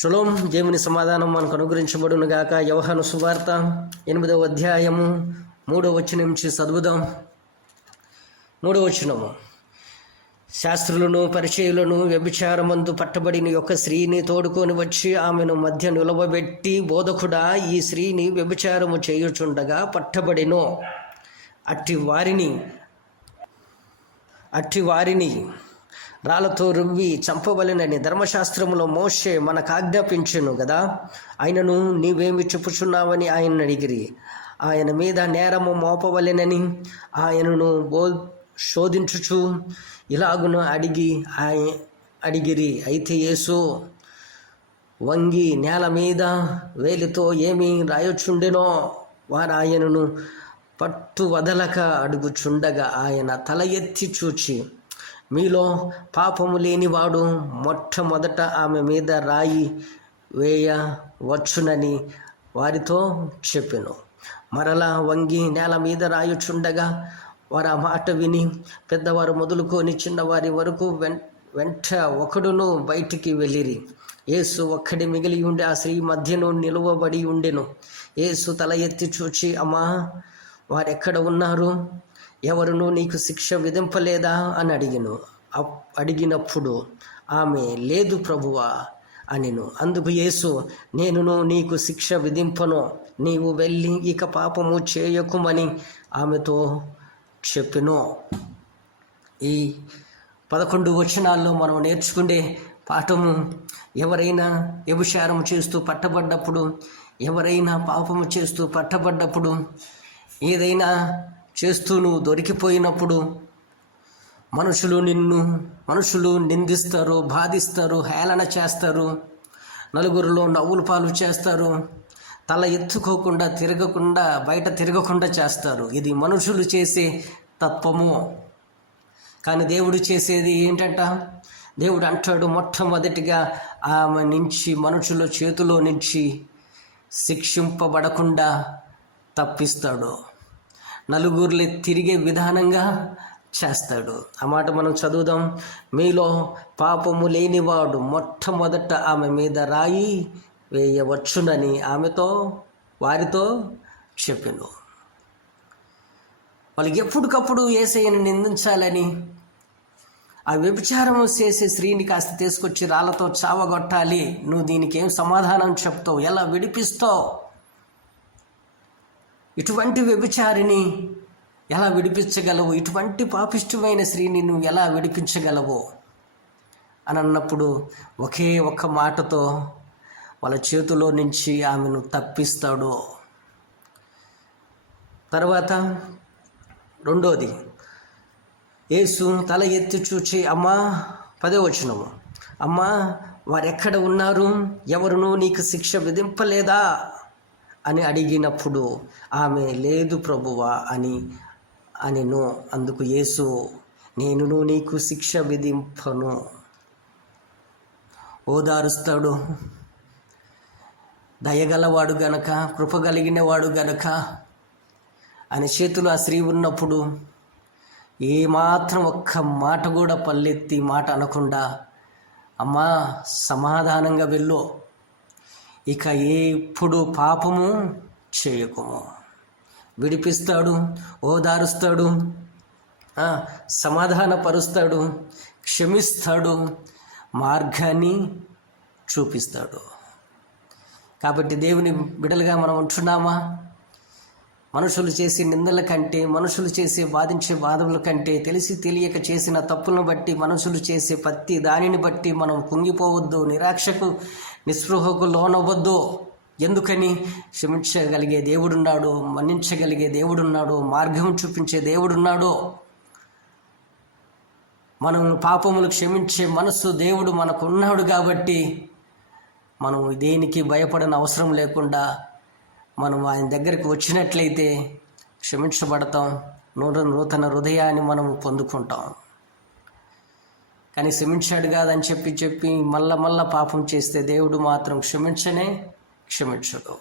షులోం దేవుని సమాధానం మనకు అనుగ్రహించబడును గాక యవహాను సువార్త ఎనిమిదవ అధ్యాయము మూడవ వచనం నుంచి చదువుదాం మూడవ వచనము. శాస్త్రులను పరిచయులను వ్యభిచారమందు పట్టబడిన యొక్క స్త్రీని తోడుకొని వచ్చి ఆమెను మధ్య నిలవబెట్టి బోధకుడా ఈ స్త్రీని వ్యభిచారము చేయుచుండగా పట్టబడినో. అట్టి వారిని అట్టి వారిని రాళ్ళతో రువ్వి చంపవలెనని ధర్మశాస్త్రములో మోషే మనకు ఆజ్ఞాపించును కదా ఆయనను నీవేమి చెప్పుచున్నావని ఆయన అడిగిరి. ఆయన మీద నేరము మోపవలెనని ఆయనను బో శోధించుచు ఇలాగును అడిగి ఆయ అడిగిరి. అయితే యేసు వంగి నేల మీద వేలితో ఏమి రాయొచ్చుండెనో వారు ఆయనను పట్టు వదలక అడుగుచుండగా ఆయన తల ఎత్తి చూచి మీలో పాపము లేనివాడు మొట్టమొదట ఆమె మీద రాయి వేయవచ్చునని వారితో చెప్పెను. మరలా వంగి నేల మీద రాయుచుండగా వారు ఆ మాట విని పెద్దవారు మొదలుకొని చిన్నవారి వరకు వెం వెంట ఒకడును బయటికి వెళ్ళిరి. యేసు ఒక్కడి మిగిలి ఉండి ఆ స్త్రీ మధ్యను నిలువబడి ఉండెను. యేసు తల ఎత్తి చూచి అమ్మా వారెక్కడ ఉన్నారు? ఎవరును నీకు శిక్ష విధింపలేదా? అని అడిగిను. అప్- అడిగినప్పుడు ఆమె లేదు ప్రభువా అనిను. అందుకు యేసు నేనును నీకు శిక్ష విధింపను. నీవు వెళ్ళి ఇక పాపము చేయకుమని ఆమెతో చెప్పెను. ఈ పదకొండు వచనాల్లో మనం నేర్చుకునే పాఠము ఎవరైనా వ్యభిచారం చేస్తూ పట్టబడ్డప్పుడు ఎవరైనా పాపము చేస్తూ పట్టబడ్డప్పుడు ఏదైనా చేస్తూ నువ్వు దొరికిపోయినప్పుడు మనుషులు నిన్ను మనుషులు నిందిస్తారు బాధిస్తారు హేళన చేస్తారు నలుగురిలో నవ్వులు పాలు చేస్తారు తల ఎత్తుకోకుండా తిరగకుండా బయట తిరగకుండా చేస్తారు. ఇది మనుషులు చేసే తత్వము. కానీ దేవుడు చేసేది ఏంటంట? దేవుడు అంటాడు మొట్టమొదటిగా ఆమె నుంచి మనుషుల చేతిలో నుంచి శిక్షింపబడకుండా తప్పిస్తాడు. నలుగురిని తిరిగే విధానంగా చేస్తాడు. ఆ మాట మనం చదువుదాం. మీలో పాపము లేనివాడు మొట్టమొదట ఆమె మీద రాయి వేయవచ్చునని ఆమెతో వారితో చెప్పాను. వాళ్ళకి ఎప్పటికప్పుడు ఏసైని నిందించాలని ఆ వ్యభిచారం చేసే స్త్రీని కాస్త తీసుకొచ్చి రాళ్ళతో చావగొట్టాలి. నువ్వు దీనికి ఏం సమాధానం చెప్తావు? ఎలా విడిపిస్తావు? ఇటువంటి వ్యభిచారిని ఎలా విడిపించగలవు? ఇటువంటి పాపిష్టమైన స్త్రీని నువ్వు ఎలా విడిపించగలవు? అని అన్నప్పుడు ఒకే ఒక్క మాటతో వాళ్ళ చేతిలో నుంచి ఆమెను తప్పిస్తాడు. తర్వాత రెండోది యేసు తల ఎత్తి చూచి అమ్మా పదే వచ్చినము అమ్మా వారెక్కడ ఉన్నారు? ఎవరునూ నీకు శిక్ష విధింపలేదా? అని అడిగినప్పుడు ఆమె లేదు ప్రభువా అని అనెను. అందుకు యేసు నేనును నీకు శిక్ష విధింపను. ఓదారుస్తాడు. దయగలవాడు గనక కృప కలిగిన వాడు గనక అని చేతులు ఆ స్త్రీ ఉన్నప్పుడు ఏమాత్రం ఒక్క మాట కూడా పల్లెత్తి మాట అనకుండా అమ్మా సమాధానంగా వెళ్ళు. ఇక ఎప్పుడు పాపము చేయకము. విడిపిస్తాడు ఓదారుస్తాడు సమాధానపరుస్తాడు క్షమిస్తాడు మార్గాన్ని చూపిస్తాడు. కాబట్టి దేవుని బిడలుగా మనం ఉంటున్నామా? మనుషులు చేసే నిందల కంటే మనుషులు చేసే బాధించే బాధల కంటే తెలిసి తెలియక చేసిన తప్పులను బట్టి మనుషులు చేసే ప్రతి దానిని బట్టి మనం కుంగిపోవద్దు నిరాక్షకు నిస్పృహకు లోనవ్వద్దు. ఎందుకని? క్షమించగలిగే దేవుడున్నాడు మన్నించగలిగే దేవుడున్నాడు మార్గం చూపించే దేవుడున్నాడు. మనం పాపములు క్షమించే మనస్సు దేవుడు మనకు ఉన్నాడు కాబట్టి మనం దేనికి భయపడని అవసరం లేకుండా మనం ఆయన దగ్గరికి వచ్చినట్లయితే క్షమించబడతాం. నూతన నూతన హృదయాన్ని మనం పొందుకుంటాం. కానీ క్షమించాడు కాదని చెప్పి చెప్పి మళ్ళా మళ్ళా పాపం చేస్తే దేవుడు మాత్రం క్షమించనే క్షమించడు.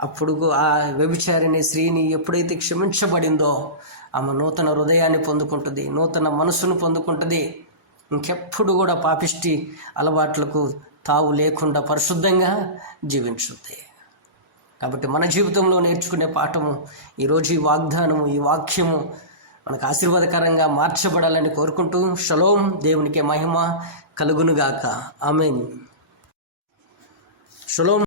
అప్పుడు ఆ వ్యభిచారిణి స్త్రీని ఎప్పుడైతే క్షమించబడిందో ఆమె నూతన హృదయాన్ని పొందుకుంటుంది నూతన మనసును పొందుకుంటుంది. ఇంకెప్పుడు కూడా పాపిష్టి అలవాట్లకు తావు లేకుండా పరిశుద్ధంగా జీవించుద్ది. కాబట్టి మన జీవితంలో నేర్చుకునే పాఠము ఈరోజు ఈ వాగ్దానము ఈ వాక్యము మనకు ఆశీర్వాదకరంగా మార్చబడాలని కోరుకుంటూ షలోం దేవునికి మహిమ కలుగునుగాక. ఆమెన్. షలోం